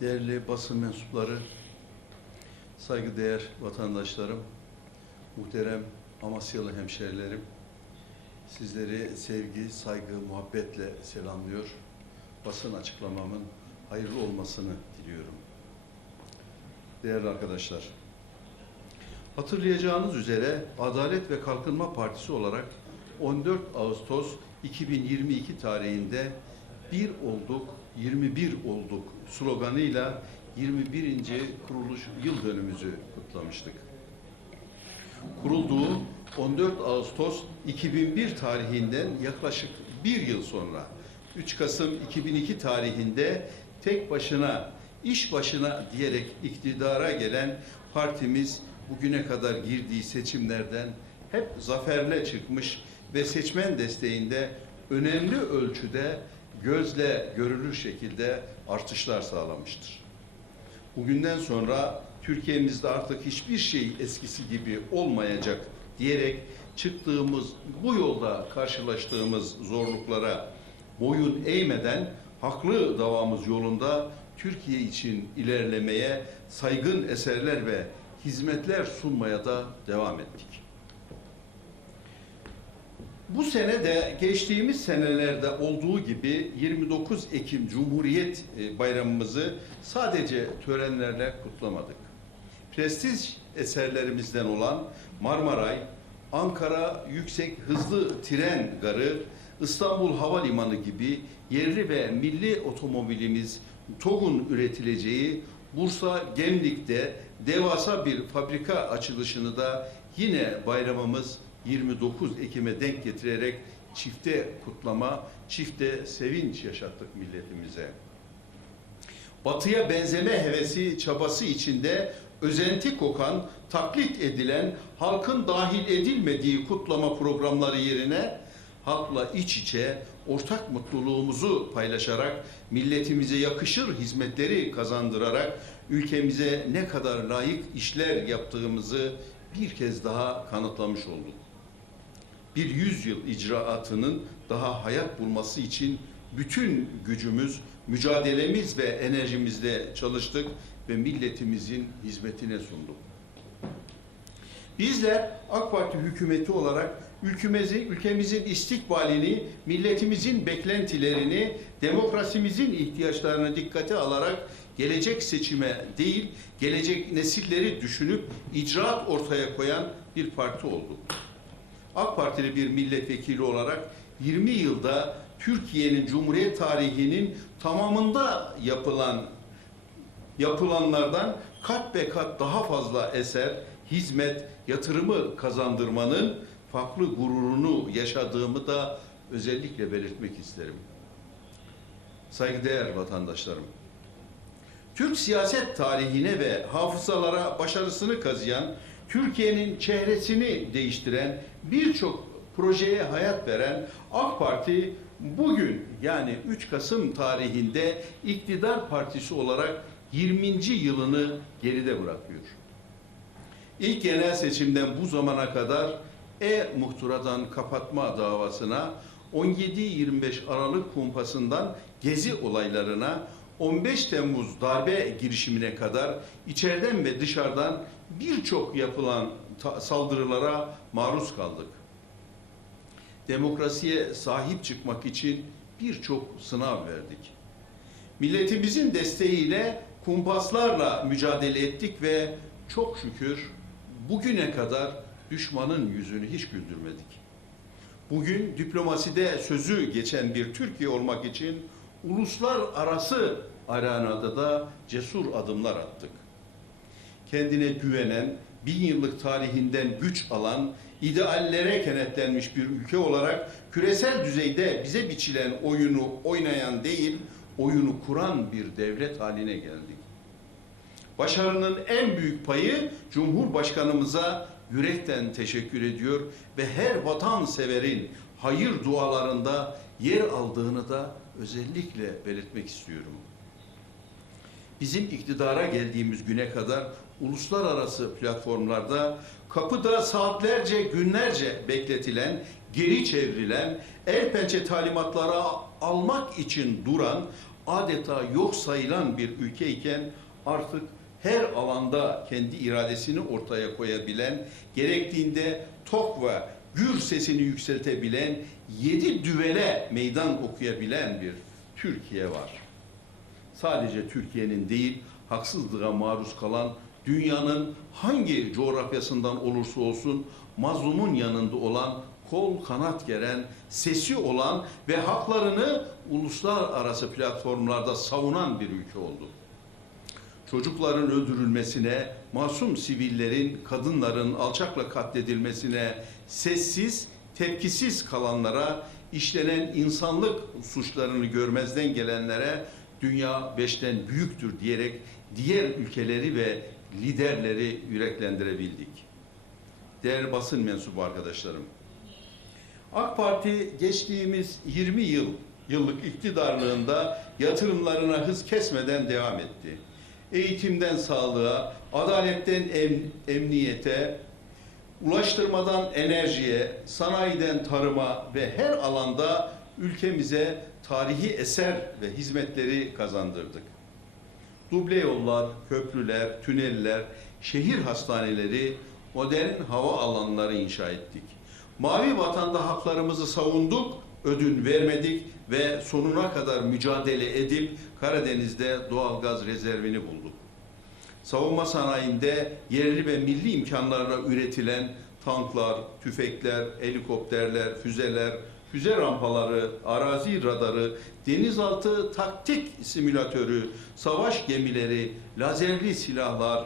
değerli basın mensupları, saygıdeğer vatandaşlarım, muhterem Amasyalı hemşerilerim, sizleri sevgi, saygı, muhabbetle selamlıyor. Basın açıklamamın hayırlı olmasını diliyorum. Değerli arkadaşlar, hatırlayacağınız üzere Adalet ve Kalkınma Partisi olarak 14 Ağustos 2022 tarihinde bir olduk, 21 olduk sloganıyla 21. kuruluş yıl dönümümüzü kutlamıştık. Kurulduğu 14 Ağustos 2001 tarihinden yaklaşık bir yıl sonra 3 Kasım 2002 tarihinde tek başına, iş başına diyerek iktidara gelen partimiz bugüne kadar girdiği seçimlerden hep zaferle çıkmış ve seçmen desteğinde önemli ölçüde gözle görülür şekilde artışlar sağlamıştır. Bugünden sonra Türkiye'mizde artık hiçbir şey eskisi gibi olmayacak diyerek çıktığımız bu yolda karşılaştığımız zorluklara boyun eğmeden haklı davamız yolunda Türkiye için ilerlemeye saygın eserler ve hizmetler sunmaya da devam ettik. Bu sene de geçtiğimiz senelerde olduğu gibi 29 Ekim Cumhuriyet e, Bayramımızı sadece törenlerle kutlamadık. Prestij eserlerimizden olan Marmaray, Ankara Yüksek Hızlı Tren Garı, İstanbul Havalimanı gibi yerli ve milli otomobilimiz TOG'un üretileceği Bursa Gemlik'te devasa bir fabrika açılışını da yine bayramımız 29 Ekim'e denk getirerek çifte kutlama, çifte sevinç yaşattık milletimize. Batıya benzeme hevesi çabası içinde özenti kokan, taklit edilen, halkın dahil edilmediği kutlama programları yerine halkla iç içe ortak mutluluğumuzu paylaşarak milletimize yakışır hizmetleri kazandırarak ülkemize ne kadar layık işler yaptığımızı bir kez daha kanıtlamış olduk. Bir yüzyıl icraatının daha hayat bulması için bütün gücümüz, mücadelemiz ve enerjimizle çalıştık ve milletimizin hizmetine sunduk. Bizler AK Parti hükümeti olarak ülkemizi, ülkemizin istikbalini, milletimizin beklentilerini, demokrasimizin ihtiyaçlarını dikkate alarak gelecek seçime değil, gelecek nesilleri düşünüp icraat ortaya koyan bir parti olduk. AK Partili bir milletvekili olarak 20 yılda Türkiye'nin Cumhuriyet tarihinin tamamında yapılan yapılanlardan kat be kat daha fazla eser, hizmet, yatırımı kazandırmanın farklı gururunu yaşadığımı da özellikle belirtmek isterim. Saygıdeğer vatandaşlarım. Türk siyaset tarihine ve hafızalara başarısını kazıyan, Türkiye'nin çehresini değiştiren, birçok projeye hayat veren AK Parti bugün yani 3 Kasım tarihinde iktidar partisi olarak 20. yılını geride bırakıyor. İlk genel seçimden bu zamana kadar e-muhturadan kapatma davasına 17-25 Aralık kumpasından gezi olaylarına 15 Temmuz darbe girişimine kadar içeriden ve dışarıdan birçok yapılan saldırılara maruz kaldık. Demokrasiye sahip çıkmak için birçok sınav verdik. Milletimizin desteğiyle kumpaslarla mücadele ettik ve çok şükür bugüne kadar düşmanın yüzünü hiç güldürmedik. Bugün diplomaside sözü geçen bir Türkiye olmak için uluslararası arenada da cesur adımlar attık. Kendine güvenen, bin yıllık tarihinden güç alan, ideallere kenetlenmiş bir ülke olarak küresel düzeyde bize biçilen oyunu oynayan değil, oyunu kuran bir devlet haline geldik. Başarının en büyük payı Cumhurbaşkanımıza yürekten teşekkür ediyor ve her vatanseverin hayır dualarında yer aldığını da özellikle belirtmek istiyorum. Bizim iktidara geldiğimiz güne kadar uluslararası platformlarda kapıda saatlerce, günlerce bekletilen, geri çevrilen, el pençe talimatlara almak için duran adeta yok sayılan bir ülkeyken artık her alanda kendi iradesini ortaya koyabilen, gerektiğinde tok ve gür sesini yükseltebilen, yedi düvele meydan okuyabilen bir Türkiye var. Sadece Türkiye'nin değil, haksızlığa maruz kalan dünyanın hangi coğrafyasından olursa olsun mazlumun yanında olan, kol kanat geren, sesi olan ve haklarını uluslararası platformlarda savunan bir ülke oldu. Çocukların öldürülmesine, masum sivillerin, kadınların alçakla katledilmesine, sessiz, tepkisiz kalanlara, işlenen insanlık suçlarını görmezden gelenlere dünya beşten büyüktür diyerek diğer ülkeleri ve liderleri yüreklendirebildik. Değerli basın mensubu arkadaşlarım, AK Parti geçtiğimiz 20 yıl yıllık iktidarlığında yatırımlarına hız kesmeden devam etti. Eğitimden sağlığa, adaletten em- emniyete, ulaştırmadan enerjiye, sanayiden tarıma ve her alanda ülkemize tarihi eser ve hizmetleri kazandırdık. Duble yollar, köprüler, tüneller, şehir hastaneleri, modern hava alanları inşa ettik. Mavi vatanda haklarımızı savunduk, ödün vermedik ve sonuna kadar mücadele edip Karadeniz'de doğalgaz rezervini bulduk. Savunma sanayinde yerli ve milli imkanlarla üretilen tanklar, tüfekler, helikopterler, füzeler, füze rampaları, arazi radarı, denizaltı taktik simülatörü, savaş gemileri, lazerli silahlar,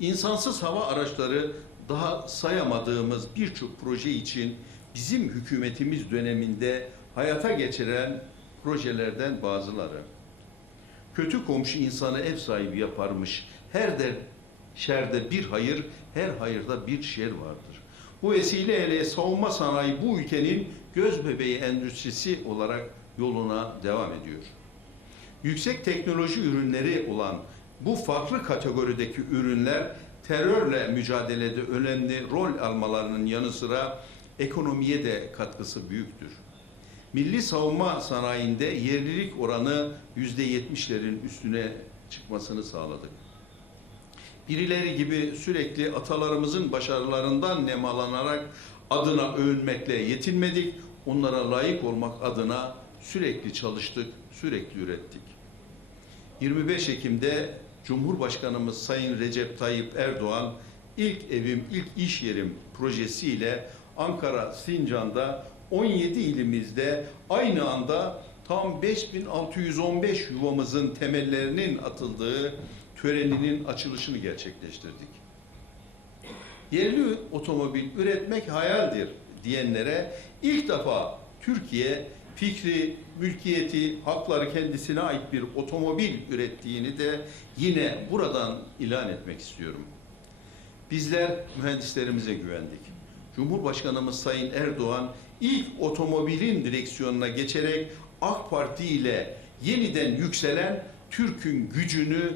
insansız hava araçları daha sayamadığımız birçok proje için bizim hükümetimiz döneminde hayata geçiren projelerden bazıları. Kötü komşu insanı ev sahibi yaparmış. Her der şerde bir hayır, her hayırda bir şer vardır. Bu vesileyle savunma sanayi bu ülkenin göz bebeği endüstrisi olarak yoluna devam ediyor. Yüksek teknoloji ürünleri olan bu farklı kategorideki ürünler terörle mücadelede önemli rol almalarının yanı sıra ekonomiye de katkısı büyüktür. Milli savunma sanayinde yerlilik oranı yüzde yetmişlerin üstüne çıkmasını sağladık. Birileri gibi sürekli atalarımızın başarılarından nemalanarak adına övünmekle yetinmedik. Onlara layık olmak adına sürekli çalıştık, sürekli ürettik. 25 Ekim'de Cumhurbaşkanımız Sayın Recep Tayyip Erdoğan ilk evim, ilk iş yerim projesiyle Ankara, Sincan'da 17 ilimizde aynı anda tam 5615 yuvamızın temellerinin atıldığı töreninin açılışını gerçekleştirdik. Yerli otomobil üretmek hayaldir diyenlere ilk defa Türkiye fikri, mülkiyeti, hakları kendisine ait bir otomobil ürettiğini de yine buradan ilan etmek istiyorum. Bizler mühendislerimize güvendik. Cumhurbaşkanımız Sayın Erdoğan ilk otomobilin direksiyonuna geçerek AK Parti ile yeniden yükselen Türk'ün gücünü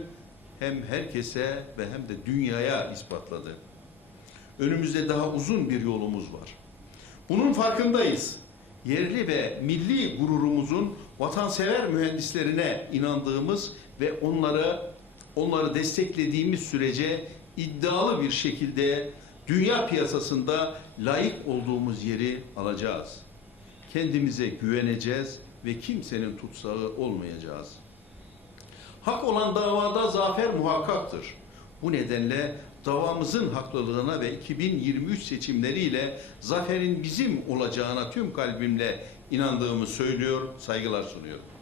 hem herkese ve hem de dünyaya ispatladı. Önümüzde daha uzun bir yolumuz var. Bunun farkındayız. Yerli ve milli gururumuzun vatansever mühendislerine inandığımız ve onları onları desteklediğimiz sürece iddialı bir şekilde dünya piyasasında layık olduğumuz yeri alacağız. Kendimize güveneceğiz ve kimsenin tutsağı olmayacağız. Hak olan davada zafer muhakkaktır. Bu nedenle davamızın haklılığına ve 2023 seçimleriyle zaferin bizim olacağına tüm kalbimle inandığımı söylüyor, saygılar sunuyorum.